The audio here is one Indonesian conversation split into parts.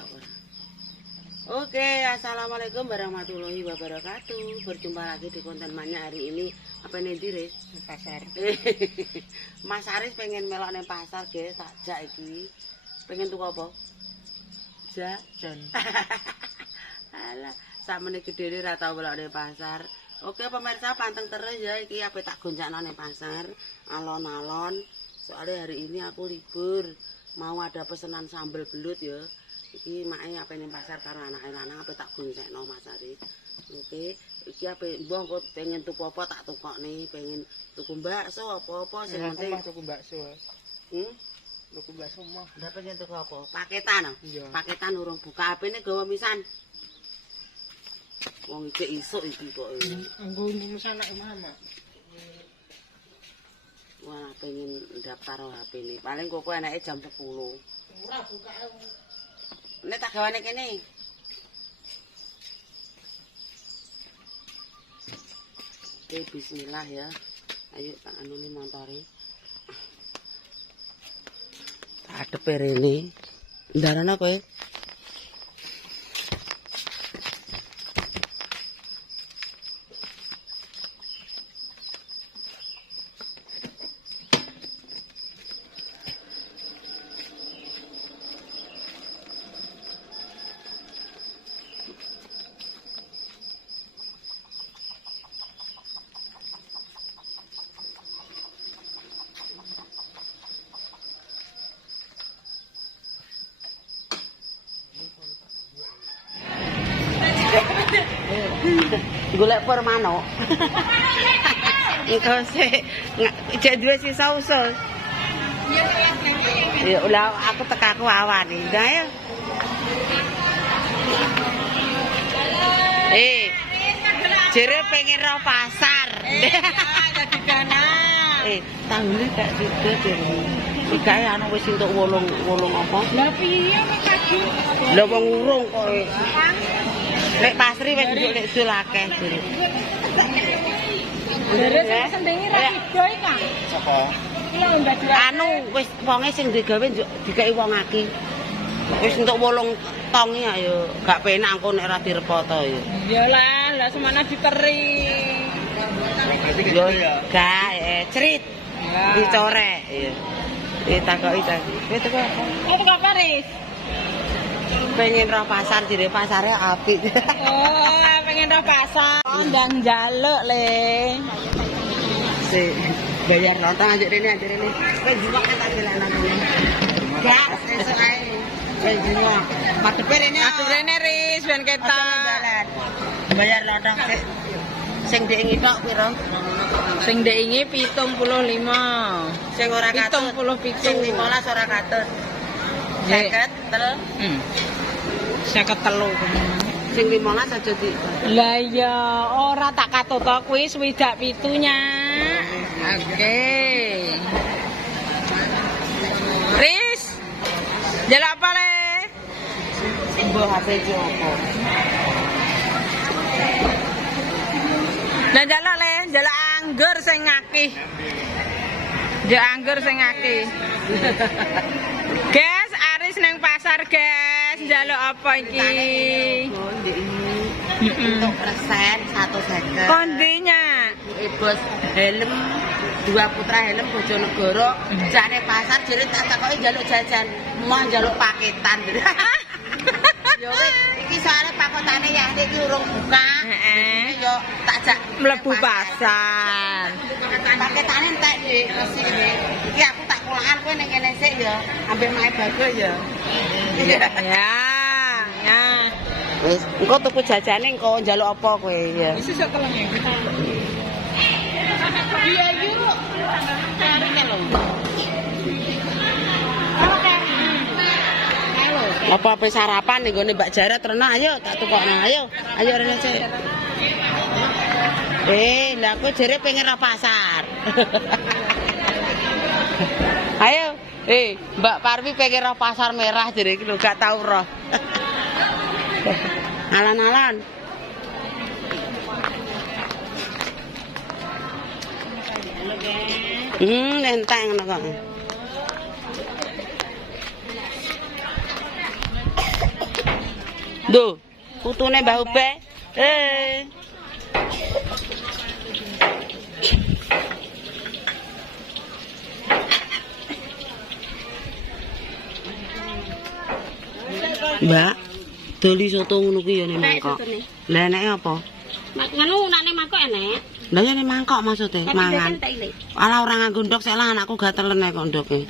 enggak ora. Oke, assalamualaikum warahmatullahi wabarakatuh. Berjumpa lagi di konten Manya hari ini. Apa nih Diris? Pasar. Mas Aris pengen melok nang pasar, guys. Tak jak iki. Pengen tuku apa? Jajan. Alah, sakmene gedene ra tau melok nang pasar. Oke, pemirsa panteng terus ya iki ape tak gonjakno nang pasar. Alon-alon. Soalnya hari ini aku libur. Mau ada pesanan sambal belut ya. Iki mae ape ning pasar karo anake lanang ape tak gonsekno Mas Aris. Oke, iki ape mbah kok pengen tuku apa tak tukokne, pengen tuku bakso apa-apa sing penting tuku bakso. Tuku bakso mah. Ndak pengen tuku apa? Paketan. Iya. Paketan urung buka apene gawa misan. Wong iki isuk iki kok. Nggo ngurus anake mama. Wah, pengen daftar HP ini. Paling kok enake jam 10. Ora buka. Nek tak gawane kene. Oke, bismillah ya. Ayo tak anune montore. Tak adep rene. Ndarana kowe. Golek permano. Engko sik jek duwe sisa usul. Ya ulah aku tekaku awan iki. Nah ya. Jere pengen ro pasar. Jadi dana. Tahune gak sida jere. Ikae anu wis entuk wolong apa? Lah piye kok kaki? Lah wong urung kok. Nek pasri wis njuk nek dul akeh. Jere sing sendengi ra ido iki, Kang. Sapa? Iya Mbak Dira. Anu wis wonge sing digawe njuk dikeki wong aki. Wis entuk 8 tong ya yo gak penak engko nek ora direpoto ya. Iyalah, lah semana diteri. Yo gak cerit. Dicorek ya. Ditakoki ta. Wis teko apa? Apa kok Paris? Pengen roh pasar jere pasare apik. Oh, pengen roh pasar. Ndang njaluk le. Sik bayar nonton aja rene. Kowe jumak tak jelanan ngene. Gak sesuk ae. Kowe jumak. Padepe rene. Aduh rene Ris ben ketok. Bayar nonton sik. Sing ndek ngitok piro? Sing ndek ingi 75. Sing ora katut. 77. Sing 15 ora katut. 50 tel. 53. Sing 15 aja di. Lah iya, ora tak katut to kuwi swidak pitunya. Oke. Riz. Jaluk apa le? Mbok HP iki opo? Lah jaluk le, jaluk anggur sing akeh. Ya anggur sing akeh. Guys, Aris nang pasar, guys. Njaluk apa iki? Untuk persen 150. Kondinya. Bos helm 2 putra helm Bojonegoro jane pasar jere tak takoki njaluk jajan mau njaluk paketan. Ya wis iki soalnya paketane ya iki urung buka. Yo tak jak Mlebu pasar. Paketane entek iki resik iki. Iki aku tak kulaan kowe ning kene sik ya. Ambek mae bagus ya. Ya. Wis engko tuku jajane engko njaluk apa kowe ya. Wis iso kelenge. Iya yuk. Karine lho. Apa sarapan ning gone Mbak Jara ternak ayo tak tukokno ayo. Ayo rene sik. Lah aku jere pengen ra pasar. Ayo. Mbak Parwi pengen ra pasar merah jere iki lho gak tau roh. Alan-alan. Entek ngono kok. Duh, putune Mbah Ube. Mbak, doli soto ngono ki ya ning mangkok. Lah enake apa? Nganu nane mangkok enek. Lah ya ning mangkok maksude mangan. Ala ora nganggo ndok sik lah anakku gatelen kok ndoke.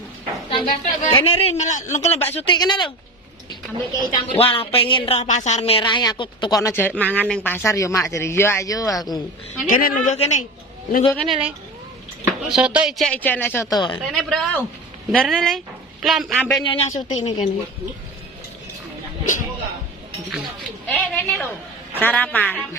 Kene rin melok Mbak Suti kene lho. Ambek kei campur. Wah, pengen roh pasar merah ya aku tukokno mangan ning pasar ya Mak jare. Ya ayo aku. Kene lungguh kene. Lungguh kene le. Soto ijek nek soto. Rene, Bro. Ndarene le. Klam ambek Nyonya Suti ning kene. Rene lho. Sarapan.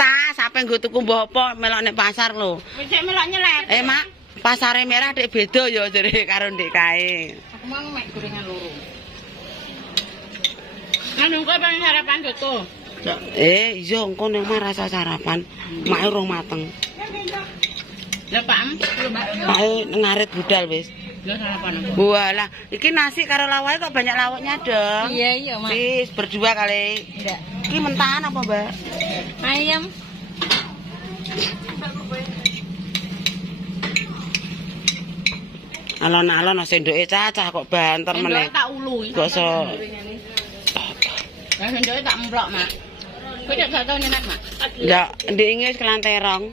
Tas sampe nggo tuku mbah apa melok nek pasar lho. Wis melok nyelep. Mak, pasare merah dek beda ya jare karo ndek kae. Aku mau mek gorengan loro. Anu kok pengen sarapan soto. Iya engko nek mah rasa sarapan, mak urung mateng. Lah Pak, Mak ngarit budal wis. lah sarapan apa? Walah, iki nasi karo lawai kok banyak lawaknya dong. Iya, Mak. Wis berdua kali. Enggak. Iki mentahan apa, Mbak? Ayam. Alon-alon sendoke cacah kok banter meneh. Tak ulu. Kok iso Lah sendoke tak emplok, Mak. Kowe gak tau nyenek, Mak? ndak ndek iki wis kelanterong.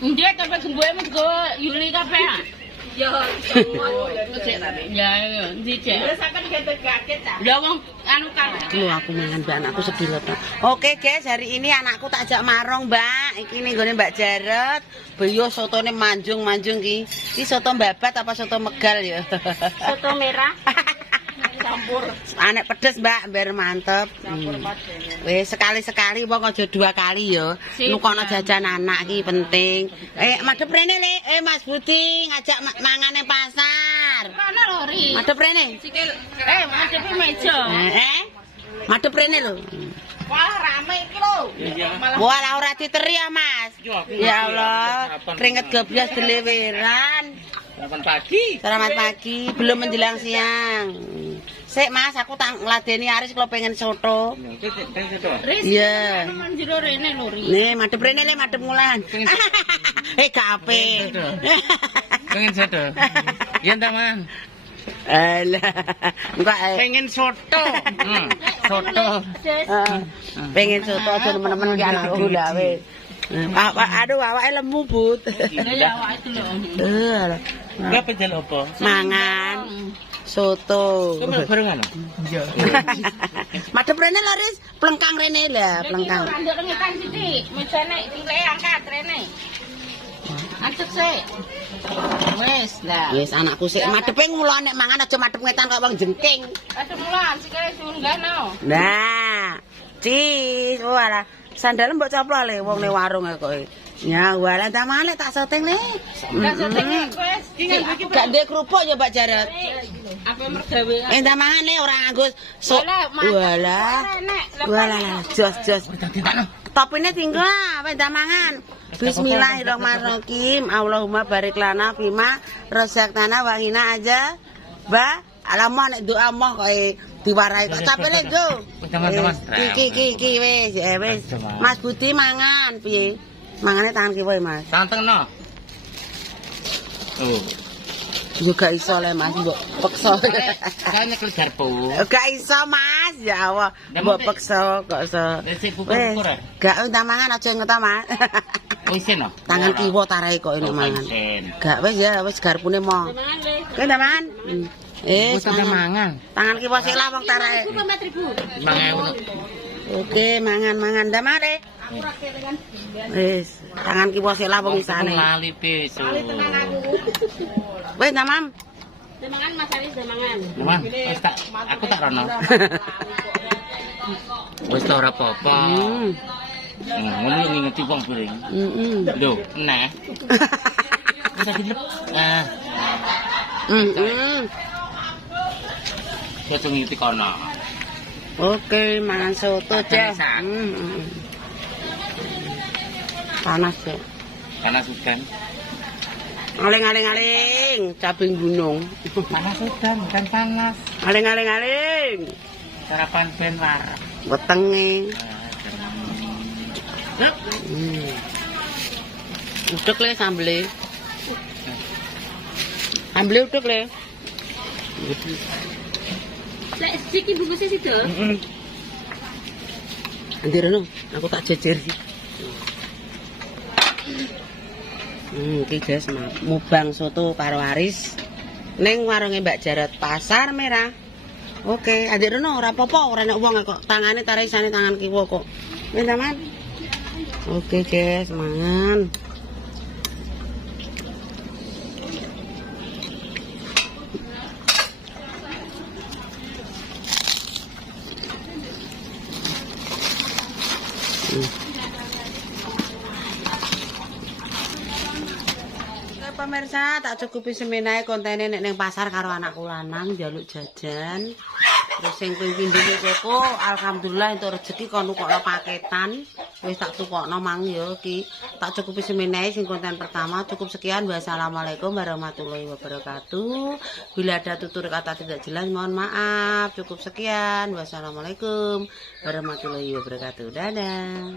Ndek kabeh gemboke go Yuli kabeh. Ya, semua. Ya, dicek. Sampeyan kaget ta? Ya wong anu kan. Lho aku mangan mbak anakku sebilot. Oke guys, hari ini anakku tak ajak marong, Mbak. Iki ning gone Mbak Jarot. Beyo sotone manjung-manjung ki. Iki soto babat apa soto megal ya? Soto merah. Campur. Anek pedes, Mbak, biar mantep. Wis sekali-sekali wong aja dua kali ya. Nukono jajan anak iki penting. Madhep rene le. Mas Budi ngajak mangan ning pasar. Mana lori? Madhep rene. Sikil. Madhep meja. Madhep rene lho. Wah, rame iki lho. Wah, ora diteri ya, Mas. Ya Allah, keringet goblas deleweran. Selamat pagi, belum menjelang siang. Sik Mas, aku tak ngladeni Aris kalau pengen soto. Iya. Manjiro rene lori. Nih, madhep rene le, madhep mulan. Gak ape. Pengen soto. Iya ndak, Man? Alah, enggak Pengen soto. Soto. pengen soto aja teman-teman ki anakku gawe. Aduh, awake lemu, Bud. Ya awake itu lho. Enggak penjel apa? Mangan soto. Kamu barengan? Iya. Madhep rene lho, Riz. Plengkang rene lah, plengkang. Nduk ngetan sithik, mejane tinggal angkat rene. Acek sik. Wis lah. Wis anakku sik madhepe ngulo nek mangan aja madhep ngetan kok wong jengking. Aduh mulan sikile sunggano. Nah, cis, walah. Sandal mbok coplok le wong ning warung kok. Ya, walah ta malek tak setting le. Gak ndek kerupuk ya Mbak Jarot. Apa mergawe? Entar mangan le ora nganggo walah. Walah, jos. Topine tinggal apa entar mangan. Bismillahirrahmanirrahim. Allahumma barik lana fima razaqtana wa qina aja. Mbak, alamoh nek doa moh kok diwarai kok capek Jo. Iki wis, wis. Mas Budi mangan piye? Mangane tangan kiwa Mas. Tantengno. Oh. Yo gak iso le Mas, mbok peksa. Kan nyekel garpu. Gak iso Mas, ya Allah. Mbok peksa kok iso. Wis bukur-bukur. Gak entar mangan aja ngeta Mas. Wis no. Tangan kiwa tarai kok ini mangan. Gak wis ya, wis garpune mo. Kowe ndak mangan? Wis mangan. Tangan kiwa sik lah wong tarai. 5.000. Oke, mangan ndak mare. Wis, tangan kiwa sik lah wong isane. Lali besok. Wis, Mam. Demangan Mas Aris demangan. Wah, wis tak aku tak rono. Wis ora apa-apa. Ngomong ngingeti wong piring. Lho, nah. Bisa dilep. Soto ngiti kono. Oke, mangan soto aja. Panas ya. Panas hujan. Aling-aling-aling, cabing gunung. Panas sudah, bukan panas. Aling-aling-aling. Sarapan ben war. Wetenge. Uduk le sambele. Sambele uduk le. Lek iki bungkusnya situ. Nanti Reno, aku tak jejer sih. Iki guys, mubang soto karo Aris ning warunge Mbak Jarot Pasar Merah. Oke, Adik Reno ora apa-apa, ora nek wong kok tangane tarisane tangan kiwa kok. Minta man. Oke guys, mangan. Pemirsa, tak cukupi seminae kontene nek ning pasar karo anakku lanang njaluk jajan. Terus sing ping pindhine koko, alhamdulillah entuk rezeki kon nukokno paketan. Wis tak tukokno mang ya iki. Tak cukupi seminae sing konten pertama. Cukup sekian. Wassalamualaikum warahmatullahi wabarakatuh. Bila ada tutur kata tidak jelas mohon maaf. Cukup sekian. Wassalamualaikum warahmatullahi wabarakatuh. Dadah.